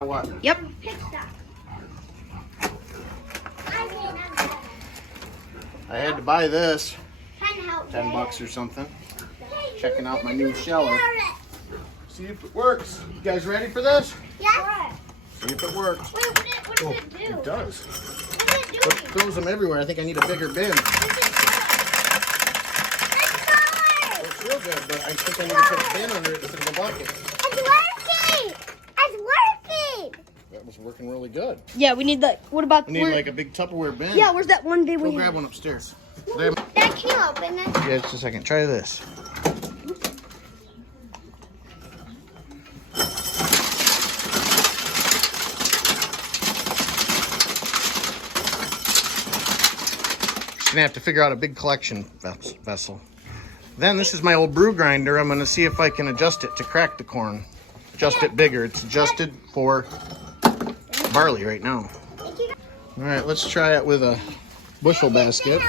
What? Yep. I had to buy this. $10 or something. Checking out my new sheller. See if it works. You guys ready for this? Yeah. See if it works. Wait, what does it do? It does. What is it But doing? it throws them everywhere. I think I need a bigger bin. Let's It's real good, but I think I need to put a bin under it instead of a bucket. It's working! It's working! That was working really good. Yeah, we need like. What about? We need like a big Tupperware bin. Yeah, where's that one big Go one? grab one upstairs. There. Dad, can you open it? Yeah, just a second. Try this. Just gonna have to figure out a big collection vessel. Then this is my old brew grinder. I'm gonna see if I can adjust it to crack the corn. Adjust it bigger. It's adjusted for barley right now. All right, let's try it with a bushel basket.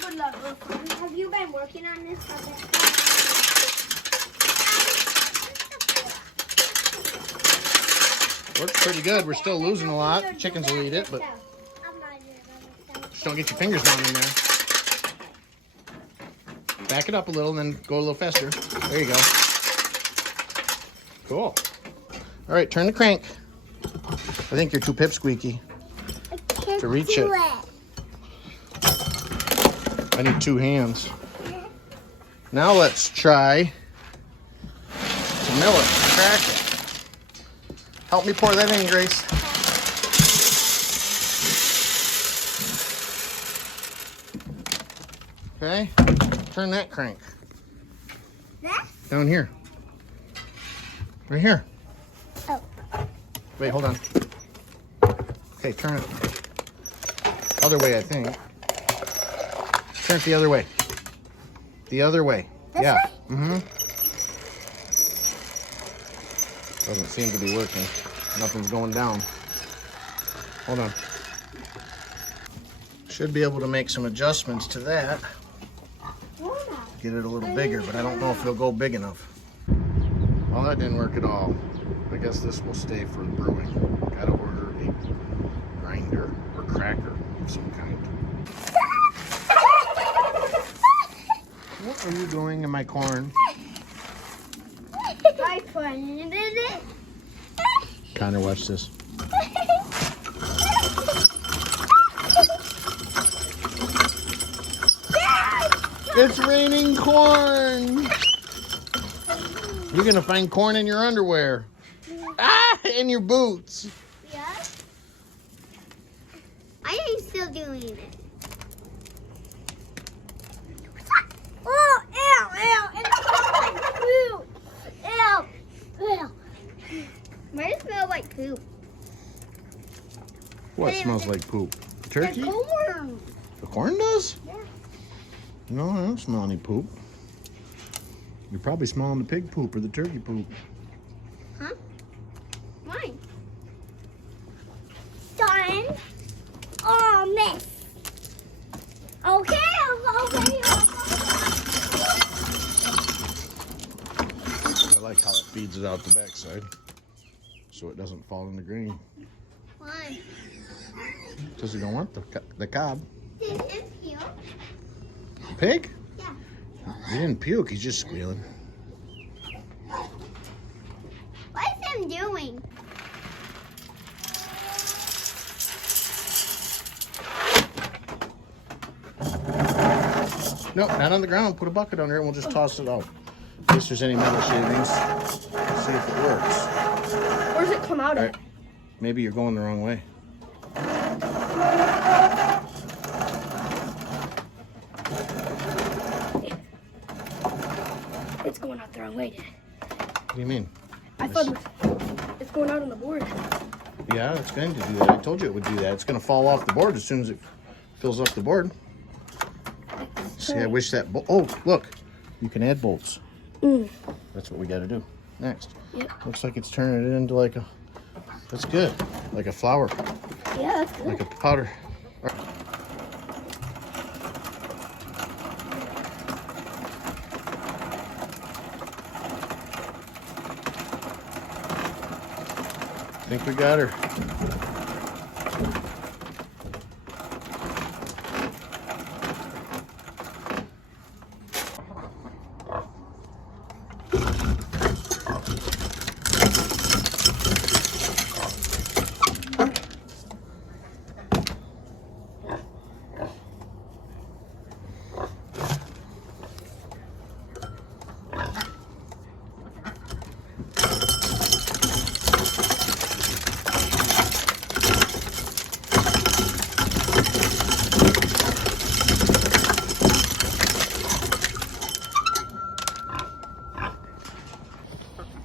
Good luck. Have you been working on this? Works pretty good. We're still losing a lot. Chickens will eat it, but just don't get your fingers down in there. Back it up a little, and then go a little faster. There you go. Cool. All right, turn the crank. I think you're too pipsqueaky to reach it. I need 2 hands. Now let's try to mill it, crack it. Help me pour that in, Grace. Okay, turn that crank. Down here. Right here. Oh. Wait, hold on. Okay, turn it. Other way, I think. Turn it the other way. The other way. This yeah. way? Mm-hmm. Doesn't seem to be working. Nothing's going down. Hold on. Should be able to make some adjustments to that. Get it a little bigger, but I don't know if it'll go big enough. Well, that didn't work at all. I guess this will stay for brewing. Gotta order a grinder or cracker of some kind. What are you doing in my corn? My friend did it. Connor, watch this. It's raining corn! You're gonna find corn in your underwear. Ah! In your boots. Yeah. I am still doing it. Oh, ew, ew. It smells like poop. Ew, ew. Mine smells like poop. What smells like poop? Turkey? The corn. The corn does? Yeah. No, I don't smell any poop. You're probably smelling the pig poop or the turkey poop. Huh? Mine. Done. Oh, miss. Okay, okay. I like how it feeds it out the backside so it doesn't fall in the green. Why? Because you don't want the cob. Did it peel? Pig? Yeah. He didn't puke, he's just squealing. What is him doing? Nope, not on the ground. Put a bucket under it and we'll just toss it out. In case there's any metal shavings. See if it works. Where's it come out All at? right. Maybe you're going the wrong way. It's going out the wrong way, Dad. What do you mean? I thought it's going out on the board. Yeah, it's going to do that. I told you it would do that. It's going to fall off the board as soon as it fills up the board. See, I wish that... Oh, look. You can add bolts. That's what we got to do next. Yep. Looks like it's turning it into like a... That's good. Like a flour. Yeah, that's good. Like a powder. Think we got her.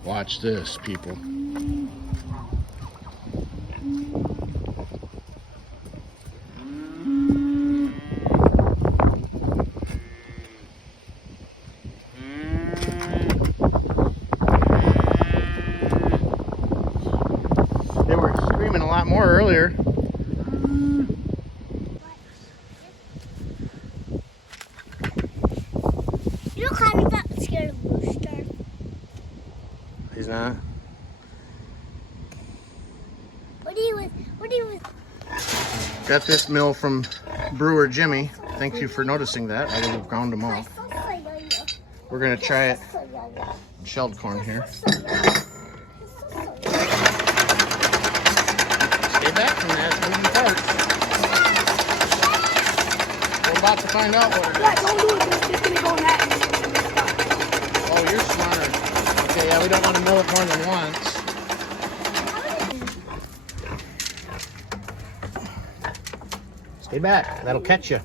Watch this, people. They were screaming a lot more earlier. You look kind of not scared of Rooster. He's not. What do you Got this mill from Brewer Jimmy. Thank you for noticing that. I would have ground them all. We're gonna try it. Shelled corn here. Stay back from that. It's moving parts. We're about to find out what it is. Yeah, don't do it. It's just gonna go in that. Oh, you're smarter. Okay, yeah, we don't want to mill it more than once. Stay back. That'll catch you.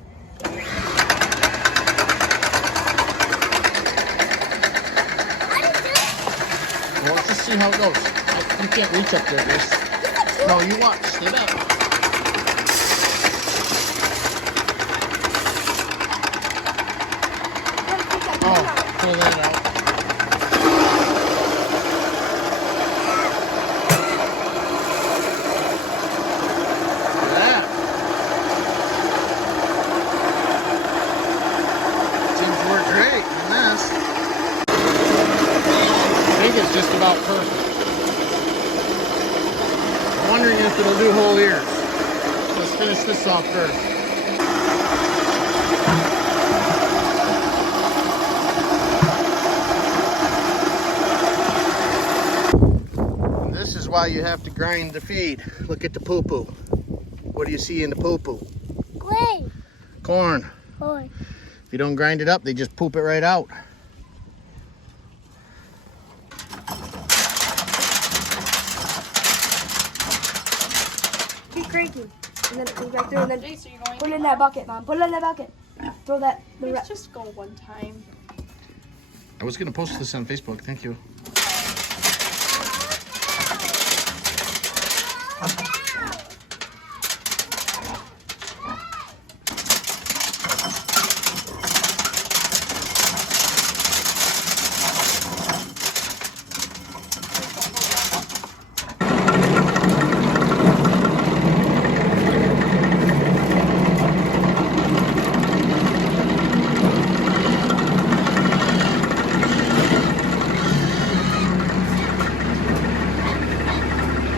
Well, let's just see how it goes. You can't reach up there, Grace. No, you watch. Stay back. Oh, pull that out. Look at that. Seems to work great on this. I think it's just about perfect. I'm wondering if it'll do whole ears. Let's finish this off first. And this is why you have to grind the feed. Look at the poo-poo. What do you see in the poo-poo? Grain. Corn. Corn. If you don't grind it up, they just poop it right out. Keep cranking. And then it goes right through. And then Jace, are you going? put it in that bucket, Mom. Put it in that bucket. Throw that. Let's just go one time. I was going to post this on Facebook. Thank you.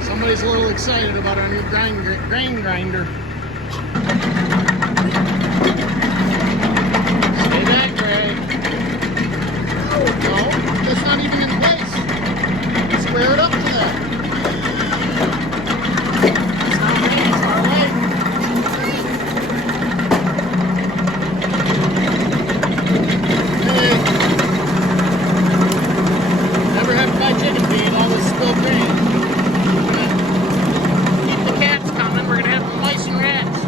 Somebody's a little excited about our new grain grinder. Stay back, Greg. No, that's not even in place. Square it up to that. It's not ready, it's far away. Hey. Never have to buy chicken feed, all this spilled grain. Keep the cats coming, we're gonna have mice and rats.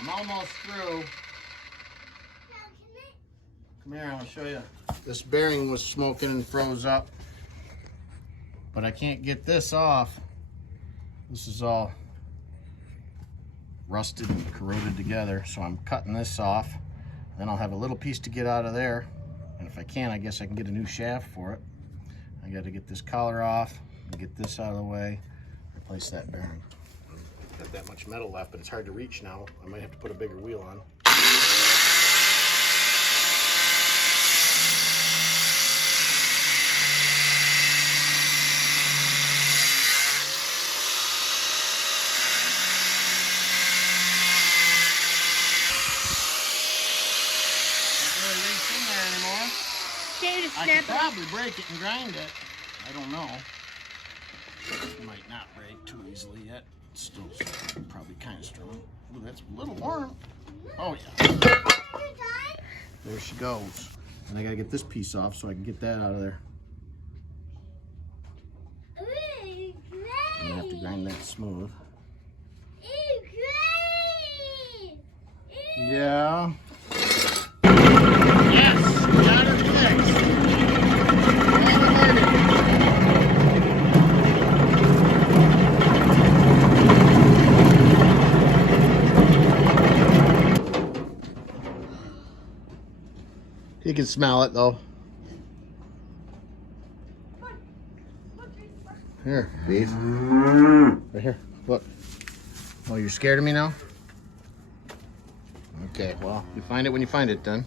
I'm almost through. Come here, I'll show you. This bearing was smoking and froze up. but I can't get this off. This is all rusted and corroded together, so I'm cutting this off. Then I'll have a little piece to get out of there, and if I can, I guess I can get a new shaft for it. I got to get this collar off and get this out of the way, replace that bearing. Got that much metal left, but it's hard to reach now. I might have to put a bigger wheel on. I could probably break it and grind it. I don't know. It might not break too easily yet. It's still probably kind of strong. Ooh, that's a little warm. Oh yeah. There she goes. And I gotta get this piece off so I can get that out of there. I'm gonna have to grind that smooth. Yeah. Yes, got it fixed. You can smell it though. Here, beef. Right here. Look. Oh, you're scared of me now? Okay, well, you find it when you find it then.